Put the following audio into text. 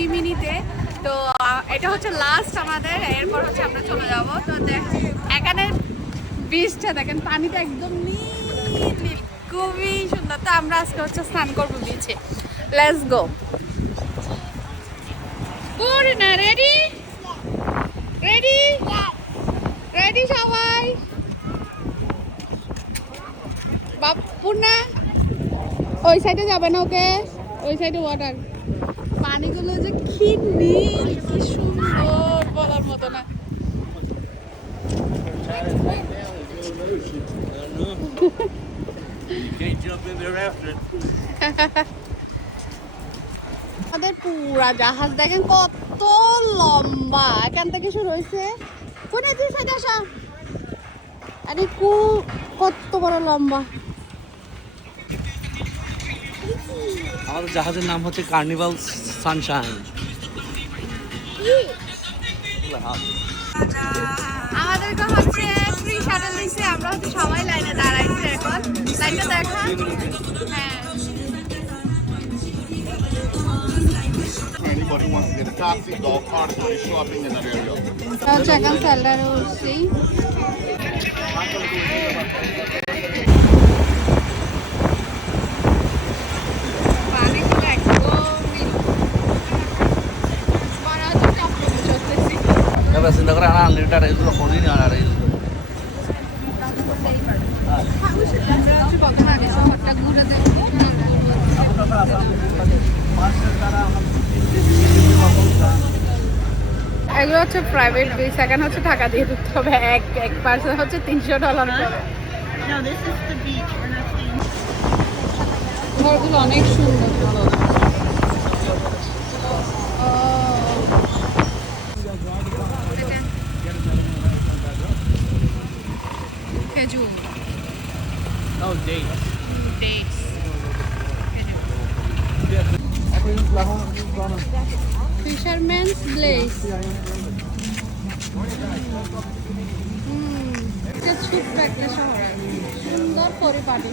বিমিনিতে তো এটা হচ্ছে লাস্ট আমাদের এরপর হচ্ছে আমরা চলে যাব তো এখানে বীজটা দেখেন পানিটা একদম নীল খুবই সুন্দর তো আমরা আজকে হচ্ছে স্নান করব বিচে লেটস গো না রেডি রেডি রেডি সবাই বাপুনা ওই সাইডে যাবে না ওকে ওই সাইডে ওয়াটার পানিগুলো যে কি নীল, কি সুন্দর বলার মতো না. আমাদের পুরা জাহাজ দেখেন কত লম্বা। এখান থেকে শুরু হয়েছে। কোন সাইডে আসা? আরে কু কত বড় লম্বা। আমাদের জাহাজের নাম হচ্ছে কার্নিভাল সানশাইন আমাদেরকে হচ্ছে ফ্রি শাটল দিছে আমরা হচ্ছে সবাই লাইনে দাঁড়াইছি এখন। লাইনটা দেখা? হ্যাঁ। Anybody wants to get a taxi, golf cart, or shopping in that area. এটা হচ্ছে এখন স্যালারে উঠছি পানিগুলো এবার চিন্তা করে আনা আনলিমিটেড এগুলো কোনদিনই আনা এগুলো হচ্ছে প্রাইভেট বিচ এখানে হচ্ছে টাকা দিয়ে দিতে হবে এক এক পার্সন হচ্ছে তিনশো ডলার. ঘরগুলো অনেক সুন্দর। খেজুর No date. dates. Fisherman's place এটা ছোট্ট একটা শহর। সুন্দর পরিপাটি